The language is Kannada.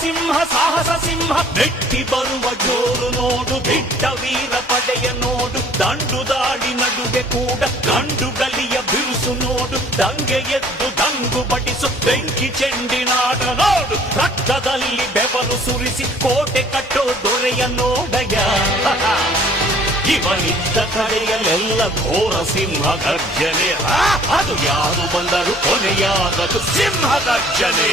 ಸಿಂಹ ಸಾಹಸ ಸಿಂಹ ಮೆಟ್ಟಿ ಬರುವ ಜೋರು ನೋಡು, ಬಿಟ್ಟ ವೀರ ಪಡೆಯ ನೋಡು, ದಂಡು ದಾಳಿ ನಡುವೆ ಕೂಡ ಗಂಡು ಗಲಿಯ ಬಿರುಸು ನೋಡು, ದಂಗೆ ಎದ್ದು ದಂಗು ಬಡಿಸು ಬೆಂಕಿ ಚೆಂಡಿನಾಡ ನೋಡು, ರಕ್ತದಲ್ಲಿ ಬೆವರು ಸುರಿಸಿ ಕೋಟೆ ಕಟ್ಟೋ ದೊರೆಯ ನೋಡಯ. ಇವನಿದ್ದ ಕಡೆಯಲ್ಲೆಲ್ಲ ಘೋರ ಸಿಂಹ ಗರ್ಜನೆ, ಅದು ಯಾರು ಬಂದರು ಕೊನೆಯಾದದು ಸಿಂಹ ಗರ್ಜನೆ.